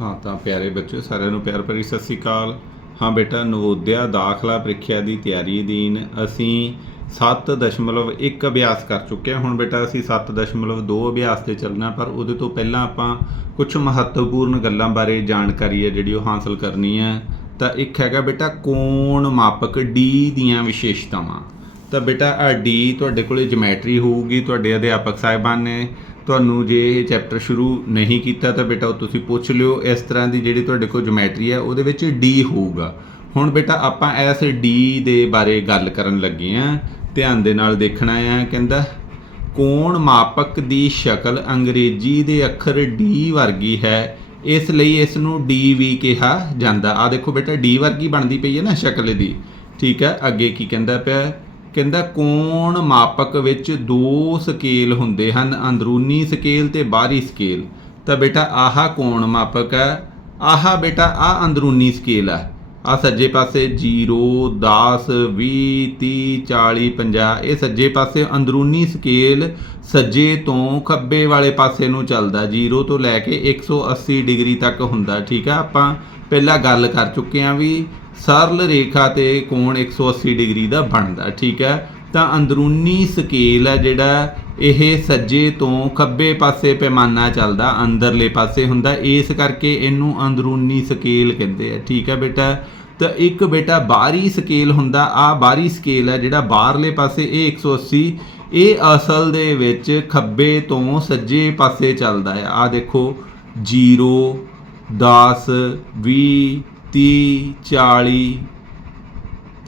ਹਾਂ, ਤਾਂ ਪਿਆਰੇ ਬੱਚਿਓ, ਸਾਰਿਆਂ ਨੂੰ ਪਿਆਰ ਭਰੀ ਸਤਿ ਸ੍ਰੀ ਅਕਾਲ। ਹਾਂ ਬੇਟਾ, ਨਵੋਦਿਆ ਦਾਖਲਾ ਪ੍ਰੀਖਿਆ ਦੀ ਤਿਆਰੀ ਅਧੀਨ ਅਸੀਂ 7.1 ਅਭਿਆਸ ਕਰ ਚੁੱਕੇ ਹਾਂ। ਹੁਣ ਬੇਟਾ, ਅਸੀਂ 7.2 ਅਭਿਆਸ ਤੇ ਚੱਲਣਾ, ਪਰ ਉਹਦੇ ਤੋਂ ਪਹਿਲਾਂ ਆਪਾਂ ਕੁਝ ਮਹੱਤਵਪੂਰਨ ਗੱਲਾਂ ਬਾਰੇ ਜਾਣਕਾਰੀ ਹੈ, ਜਿਹੜੀ ਉਹ ਹਾਸਲ ਕਰਨੀ ਹੈ। ਤਾਂ ਇੱਕ ਹੈਗਾ ਬੇਟਾ, ਕੋਣ ਮਾਪਕ D ਦੀਆਂ ਵਿਸ਼ੇਸ਼ਤਾਵਾਂ। ਤਾਂ ਬੇਟਾ ਆ ਡੀ ਤੁਹਾਡੇ ਕੋਲੇ ਜਿਓਮੈਟਰੀ ਹੋਊਗੀ, ਤੁਹਾਡੇ ਅਧਿਆਪਕ ਸਾਹਿਬਾਨ ਨੇ ਤੁਹਾਨੂੰ ਜੇ ਇਹ ਚੈਪਟਰ ਸ਼ੁਰੂ ਨਹੀਂ ਕੀਤਾ ਤਾਂ ਬੇਟਾ ਉਹ ਤੁਸੀਂ ਪੁੱਛ ਲਿਓ ਇਸ ਤਰ੍ਹਾਂ ਦੀ ਜਿਹੜੀ ਤੁਹਾਡੇ ਕੋਲ ਜਿਓਮੈਟਰੀ ਹੈ, ਉਹਦੇ ਵਿੱਚ ਡੀ ਹੋਊਗਾ। ਹੁਣ ਬੇਟਾ ਆਪਾਂ ਇਸ ਡੀ ਦੇ ਬਾਰੇ ਗੱਲ ਕਰਨ ਲੱਗੇ ਆਂ ਧਿਆਨ ਦੇ ਨਾਲ ਦੇਖਣਾ ਆ ਕਹਿੰਦਾ, ਕੋਣ ਮਾਪਕ ਦੀ ਸ਼ਕਲ ਅੰਗਰੇਜ਼ੀ ਦੇ ਅੱਖਰ ਡੀ ਵਰਗੀ ਹੈ, ਇਸ ਲਈ ਇਸ ਨੂੰ ਡੀ ਵੀ ਕਿਹਾ ਜਾਂਦਾ। ਆ ਦੇਖੋ ਬੇਟਾ ਡੀ ਵਰਗੀ ਬਣਦੀ ਪਈ ਹੈ ਨਾ ਸ਼ਕਲ ਦੀ ਠੀਕ ਹੈ, ਅੱਗੇ ਕੀ ਕਹਿੰਦਾ ਪਿਆ ਕਹਿੰਦਾ ਕੋਣ ਮਾਪਕ ਵਿੱਚ ਦੋ ਸਕੇਲ ਹੁੰਦੇ ਹਨ, ਅੰਦਰੂਨੀ ਸਕੇਲ ਤੇ ਬਾਹਰੀ ਸਕੇਲ। ਤਾਂ ਬੇਟਾ, ਆਹ ਕੋਣ ਮਾਪਕ ਹੈ? ਆਹ ਬੇਟਾ ਆ ਅੰਦਰੂਨੀ ਸਕੇਲ ਹੈ। ਆ ਸੱਜੇ ਪਾਸੇ 0 10 20 30 40 50 ਇਹ ਸੱਜੇ ਪਾਸੇ ਅੰਦਰੂਨੀ ਸਕੇਲ ਸੱਜੇ ਤੋਂ ਖੱਬੇ ਵਾਲੇ ਪਾਸੇ ਨੂੰ ਚੱਲਦਾ 0 ਤੋਂ ਲੈ ਕੇ 180 ਡਿਗਰੀ ਤੱਕ ਹੁੰਦਾ, ਠੀਕ ਹੈ ਆਪਾਂ ਪਹਿਲਾਂ ਗੱਲ ਕਰ ਚੁੱਕੇ ਹਾਂ ਵੀ ਸਰਲ ਰੇਖਾ ਤੇ ਕੋਣ 180 ਡਿਗਰੀ ਦਾ ਬਣਦਾ, ਠੀਕ ਹੈ? ਤਾਂ ਅੰਦਰੂਨੀ ਸਕੇਲ ਹੈ ਜਿਹੜਾ, ਇਹ ਸੱਜੇ ਤੋਂ ਖੱਬੇ ਪਾਸੇ ਪੈਮਾਨਾ ਚੱਲਦਾ, ਅੰਦਰਲੇ ਪਾਸੇ ਹੁੰਦਾ। ਇਸ ਕਰਕੇ ਇਹਨੂੰ ਅੰਦਰੂਨੀ ਸਕੇਲ ਕਹਿੰਦੇ ਆ, ਠੀਕ ਹੈ ਬੇਟਾ? ਤਾਂ ਇੱਕ ਬੇਟਾ ਬਾਹਰੀ ਸਕੇਲ ਹੁੰਦਾ, ਆ ਬਾਹਰੀ ਸਕੇਲ ਹੈ ਜਿਹੜਾ ਬਾਹਰਲੇ ਪਾਸੇ ਇਹ 180 ਇਹ ਅਸਲ ਦੇ ਵਿੱਚ ਖੱਬੇ ਤੋਂ ਸੱਜੇ ਪਾਸੇ ਚੱਲਦਾ ਹੈ ਆ ਦੇਖੋ 0 10 20 30 40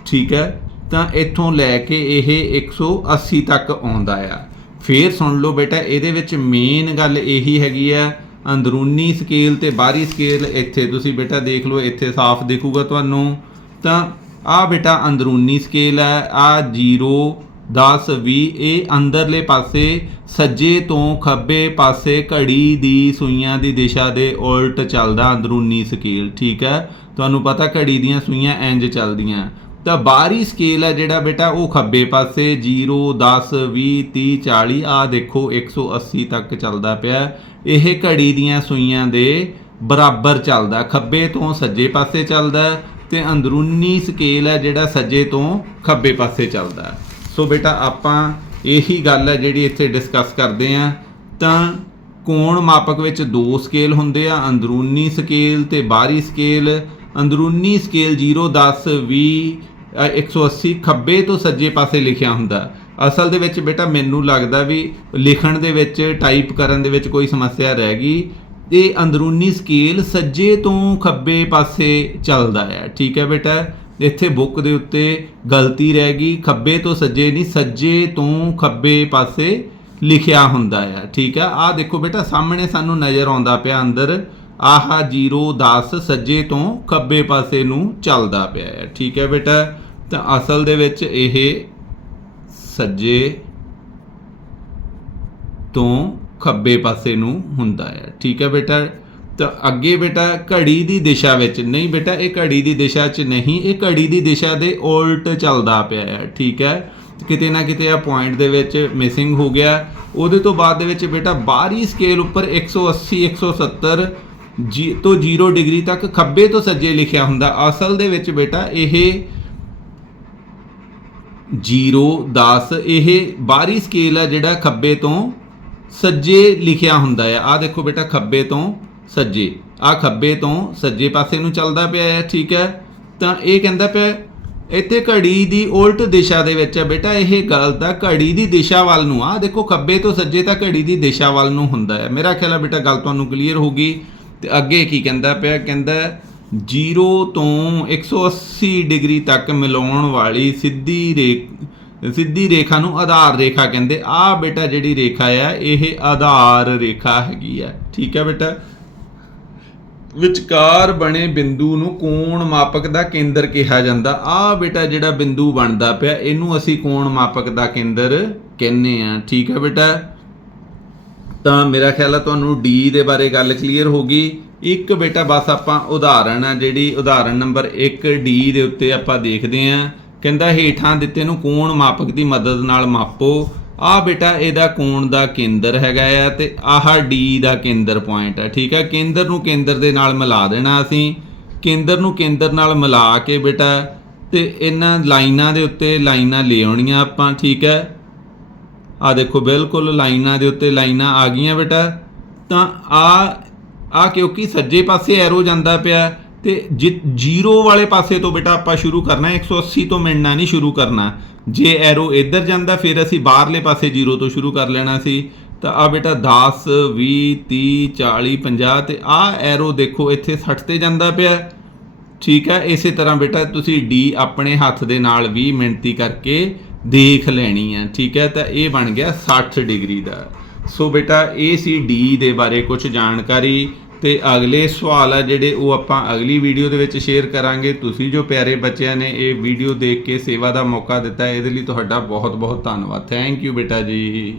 ਠੀਕ ਹੈ, ਤਾਂ ਇੱਥੋਂ ਲੈ ਕੇ ਇਹ 180 ਤੱਕ ਆਉਂਦਾ ਆ। ਫੇਰ ਸੁਣ ਲਓ ਬੇਟਾ, ਇਹਦੇ ਵਿੱਚ ਮੇਨ ਗੱਲ ਇਹੀ ਹੈਗੀ ਆ, ਅੰਦਰੂਨੀ ਸਕੇਲ ਤੇ ਬਾਹਰੀ ਸਕੇਲ ਇੱਥੇ। ਤੁਸੀਂ ਬੇਟਾ ਦੇਖ ਲਓ, ਇੱਥੇ ਸਾਫ਼ ਦਿਖੂਗਾ ਤੁਹਾਨੂੰ। ਤਾਂ ਆ ਬੇਟਾ ਅੰਦਰੂਨੀ ਸਕੇਲ ਹੈ ਆ 0 10 20 ਇਹ ਅੰਦਰਲੇ ਪਾਸੇ, ਸੱਜੇ ਤੋਂ ਖੱਬੇ ਪਾਸੇ ਘੜੀ ਦੀ ਸੂਈਆਂ ਦੀ ਦਿਸ਼ਾ ਦੇ ਉਲਟ ਚੱਲਦਾ ਅੰਦਰੂਨੀ ਸਕੇਲ ਠੀਕ ਹੈ? ਤੁਹਾਨੂੰ ਪਤਾ ਘੜੀ ਦੀਆਂ ਸੂਈਆਂ ਇੰਜ ਚੱਲਦੀਆਂ। ਤਾਂ ਬਾਹਰੀ ਸਕੇਲ ਹੈ ਜਿਹੜਾ ਬੇਟਾ, ਉਹ ਖੱਬੇ ਪਾਸੇ 0 10 20 30 40 ਆ ਦੇਖੋ 180 ਤੱਕ ਚੱਲਦਾ ਪਿਆ। ਇਹ ਘੜੀ ਦੀਆਂ ਸੂਈਆਂ ਦੇ ਬਰਾਬਰ ਚੱਲਦਾ। ਖੱਬੇ ਤੋਂ ਸੱਜੇ ਪਾਸੇ ਚੱਲਦਾ ਤੇ ਅੰਦਰੂਨੀ ਸਕੇਲ ਹੈ ਜਿਹੜਾ ਸੱਜੇ ਤੋਂ ਖੱਬੇ ਪਾਸੇ ਚੱਲਦਾ ਸੋ ਬੇਟਾ, ਆਪਾਂ ਇਹੀ ਗੱਲ ਹੈ ਜਿਹੜੀ ਇੱਥੇ ਡਿਸਕਸ ਕਰਦੇ ਆਂ ਤਾਂ ਕੋਣ ਮਾਪਕ ਵਿੱਚ ਦੋ ਸਕੇਲ ਹੁੰਦੇ ਆ, ਅੰਦਰੂਨੀ ਸਕੇਲ ਤੇ ਬਾਹਰੀ ਸਕੇਲ ਅੰਦਰੂਨੀ ਸਕੇਲ 0 10 20 ਅ, 180 ਖੱਬੇ ਤੋਂ ਸੱਜੇ ਪਾਸੇ ਲਿਖਿਆ ਹੁੰਦਾ। ਅਸਲ ਦੇ ਵਿੱਚ ਬੇਟਾ ਮੈਨੂੰ ਲੱਗਦਾ ਵੀ ਲਿਖਣ ਦੇ ਵਿੱਚ ਟਾਈਪ ਕਰਨ ਦੇ ਵਿੱਚ ਕੋਈ ਸਮੱਸਿਆ ਰਹਿ ਗਈ। ਇਹ ਅੰਦਰੂਨੀ ਸਕੇਲ ਸੱਜੇ ਤੋਂ ਖੱਬੇ ਪਾਸੇ ਚੱਲਦਾ ਹੈ। ਠੀਕ ਹੈ ਬੇਟਾ? ਇੱਥੇ ਬੁੱਕ ਦੇ ਉੱਤੇ ਗਲਤੀ ਰਹਿ ਗਈ। ਖੱਬੇ ਤੋਂ ਸੱਜੇ ਨਹੀਂ ਸੱਜੇ ਤੋਂ ਖੱਬੇ ਪਾਸੇ ਲਿਖਿਆ ਹੁੰਦਾ ਹੈ। ਠੀਕ ਹੈ? ਆਹ ਦੇਖੋ ਬੇਟਾ ਸਾਹਮਣੇ ਸਾਨੂੰ ਨਜ਼ਰ ਆਉਂਦਾ ਪਿਆ ਅੰਦਰ। ਆਹ 0 10 ਸੱਜੇ ਤੋਂ ਖੱਬੇ ਪਾਸੇ ਨੂੰ ਚੱਲਦਾ ਪਿਆ ਹੈ। ਠੀਕ ਹੈ ਬੇਟਾ, ਤਾਂ ਅਸਲ ਦੇ ਵਿੱਚ ਇਹ ਸੱਜੇ ਤੋਂ ਖੱਬੇ ਪਾਸੇ ਨੂੰ ਹੁੰਦਾ ਹੈ। ਠੀਕ ਹੈ ਬੇਟਾ, ਤਾਂ ਅੱਗੇ ਬੇਟਾ ਘੜੀ ਦੀ ਦਿਸ਼ਾ ਵਿੱਚ, ਨਹੀਂ ਬੇਟਾ, ਇਹ ਘੜੀ ਦੀ ਦਿਸ਼ਾ 'ਚ ਨਹੀਂ, ਇਹ ਘੜੀ ਦੀ ਦਿਸ਼ਾ ਦੇ ਉਲਟ ਚੱਲਦਾ ਪਿਆ ਹੈ। ਠੀਕ ਹੈ, ਕਿਤੇ ਨਾ ਕਿਤੇ ਆ ਪੁਆਇੰਟ ਦੇ ਵਿੱਚ ਮਿਸਿੰਗ ਹੋ ਗਿਆ। ਉਹਦੇ ਤੋਂ ਬਾਅਦ ਦੇ ਵਿੱਚ ਬੇਟਾ ਬਾਹਰੀ ਸਕੇਲ ਉੱਪਰ 180 170 ਜੀ, ਤੋਂ 0 ਡਿਗਰੀ ਤੱਕ ਖੱਬੇ ਤੋਂ ਸੱਜੇ ਲਿਖਿਆ ਹੁੰਦਾ। ਅਸਲ ਦੇ ਵਿੱਚ ਬੇਟਾ, ਇਹ 0 10 ਇਹ ਬਾਹਰੀ ਸਕੇਲ ਹੈ ਜਿਹੜਾ ਖੱਬੇ ਤੋਂ ਸੱਜੇ ਲਿਖਿਆ ਹੁੰਦਾ ਹੈ ਆ ਦੇਖੋ ਬੇਟਾ, ਖੱਬੇ ਤੋਂ ਸੱਜੇ। ਆ ਖੱਬੇ ਤੋਂ ਸੱਜੇ ਪਾਸੇ ਨੂੰ ਚੱਲਦਾ ਪਿਆ ਹੈ ਠੀਕ ਹੈ? ਤਾਂ ਇਹ ਕਹਿੰਦਾ ਪਿਆ, ਇੱਥੇ ਘੜੀ ਦੀ ਉਲਟ ਦਿਸ਼ਾ ਦੇ ਵਿੱਚ ਹੈ ਬੇਟਾ, ਇਹ ਗੱਲ ਦਾ ਘੜੀ ਦੀ ਦਿਸ਼ਾ ਵੱਲ ਨੂੰ। ਆ ਦੇਖੋ, ਖੱਬੇ ਤੋਂ ਸੱਜੇ ਤਾਂ ਘੜੀ ਦੀ ਦਿਸ਼ਾ ਵੱਲ ਨੂੰ ਹੁੰਦਾ ਹੈ ਮੇਰਾ ਖਿਆਲ ਹੈ ਬੇਟਾ, ਗੱਲ ਤੁਹਾਨੂੰ ਕਲੀਅਰ ਹੋ ਗਈ। ਤੇ ਅੱਗੇ ਕੀ ਕਹਿੰਦਾ ਪਿਆ? ਕਹਿੰਦਾ 0 ਤੋਂ 180 ਡਿਗਰੀ ਤੱਕ ਮਿਲਾਉਣ ਵਾਲੀ ਸਿੱਧੀ ਰੇਖ, ਸਿੱਧੀ ਰੇਖਾ ਨੂੰ ਆਧਾਰ ਰੇਖਾ ਕਹਿੰਦੇ। ਆ ਬੇਟਾ ਜਿਹੜੀ ਰੇਖਾ ਆ, ਇਹ ਆਧਾਰ ਰੇਖਾ ਹੈਗੀ ਆ। ਠੀਕ ਹੈ ਬੇਟਾ? ਵਿਚਕਾਰ ਬਣੇ ਬਿੰਦੂ ਨੂੰ ਕੋਣ ਮਾਪਕ ਦਾ ਕੇਂਦਰ ਕਿਹਾ ਜਾਂਦਾ। ਆ ਬੇਟਾ ਜਿਹੜਾ ਬਿੰਦੂ ਬਣਦਾ ਪਿਆ, ਇਹਨੂੰ ਅਸੀਂ ਕੋਣ ਮਾਪਕ ਦਾ ਕੇਂਦਰ ਕਹਿੰਨੇ ਆ। ਠੀਕ ਹੈ ਬੇਟਾ? ਤਾਂ ਮੇਰਾ ਖਿਆਲ ਹੈ ਤੁਹਾਨੂੰ ਡੀ ਦੇ ਬਾਰੇ ਗੱਲ ਕਲੀਅਰ ਹੋ ਗਈ। ਇੱਕ ਬੇਟਾ, ਬਸ ਆਪਾਂ ਉਦਾਹਰਣ ਆ ਜਿਹੜੀ ਉਦਾਹਰਣ ਨੰਬਰ 1 ਡੀ ਦੇ ਉੱਤੇ ਆਪਾਂ ਦੇਖਦੇ ਆਂ। ਕਹਿੰਦਾ ਹੇਠਾਂ ਦਿੱਤੇ ਨੂੰ ਕੋਣ ਮਾਪਕ ਦੀ ਮਦਦ ਨਾਲ ਮਾਪੋ। ਆ ਬੇਟਾ ਇਹਦਾ ਕੋਣ ਦਾ ਕੇਂਦਰ ਹੈਗਾ ਆ ਤੇ ਆਹ ਡੀ ਦਾ ਕੇਂਦਰ ਪੁਆਇੰਟ ਆ, ਠੀਕ ਹੈ ਕੇਂਦਰ ਨੂੰ ਕੇਂਦਰ ਦੇ ਨਾਲ ਮਿਲਾ ਦੇਣਾ ਅਸੀਂ। ਕੇਂਦਰ ਨੂੰ ਕੇਂਦਰ ਨਾਲ ਮਿਲਾ ਕੇ ਬੇਟਾ ਤੇ ਇਹਨਾਂ ਲਾਈਨਾਂ ਦੇ ਉੱਤੇ ਲਾਈਨਾਂ ਲੈ ਆਉਣੀਆਂ ਆਪਾਂ, ਠੀਕ ਹੈ ਆ ਦੇਖੋ ਬਿਲਕੁਲ ਲਾਈਨਾਂ ਦੇ ਉੱਤੇ ਲਾਈਨਾਂ ਆ ਗਈਆਂ ਬੇਟਾ। ਤਾਂ ਆ ਆ ਕਿਉਂਕਿ ਸੱਜੇ ਪਾਸੇ ਐਰੋ ਜਾਂਦਾ ਪਿਆ ਤੇ ਜ਼ੀਰੋ ਵਾਲੇ ਪਾਸੇ ਤੋਂ ਬੇਟਾ ਆਪਾਂ ਸ਼ੁਰੂ ਕਰਨਾ ਹੈ, 180 ਤੋਂ ਮਿਲਣਾ ਨਹੀਂ ਸ਼ੁਰੂ ਕਰਨਾ। ਜੇ ਐਰੋ ਇੱਧਰ ਜਾਂਦਾ ਫਿਰ ਅਸੀਂ ਬਾਹਰਲੇ ਪਾਸੇ ਜ਼ੀਰੋ ਤੋਂ ਸ਼ੁਰੂ ਕਰ ਲੈਣਾ ਸੀ। ਤਾਂ ਆ ਬੇਟਾ 10 20 30 40 50 ਤੇ ਆ ਐਰੋ ਦੇਖੋ ਇੱਥੇ 60 ਤੇ ਜਾਂਦਾ ਪਿਆ। ਠੀਕ ਹੈ ਇਸੇ ਤਰ੍ਹਾਂ ਬੇਟਾ ਤੁਸੀਂ ਡੀ ਆਪਣੇ ਹੱਥ ਦੇ ਨਾਲ ਵੀ ਮਿਣਤੀ ਕਰਕੇ ਦੇਖ ਲੈਣੀ ਹੈ ਠੀਕ ਹੈ? ਤਾਂ ਇਹ ਬਣ ਗਿਆ 60 ਡਿਗਰੀ ਦਾ। ਸੋ ਬੇਟਾ ਇਹ ਸੀ ਡੀ ਦੇ ਬਾਰੇ ਕੁਝ ਜਾਣਕਾਰੀ ਤੇ ਅਗਲੇ ਸਵਾਲ ਆ ਜਿਹੜੇ ਉਹ ਆਪਾਂ ਅਗਲੀ ਵੀਡੀਓ ਦੇ ਵਿੱਚ ਸ਼ੇਅਰ ਕਰਾਂਗੇ। ਤੁਸੀਂ ਜੋ ਪਿਆਰੇ ਬੱਚਿਆਂ ਨੇ ਇਹ ਵੀਡੀਓ ਦੇਖ ਕੇ ਸੇਵਾ ਦਾ ਮੌਕਾ ਦਿੱਤਾ, ਇਹਦੇ ਲਈ ਤੁਹਾਡਾ ਬਹੁਤ ਬਹੁਤ ਧੰਨਵਾਦ। ਥੈਂਕ ਯੂ ਬੇਟਾ ਜੀ।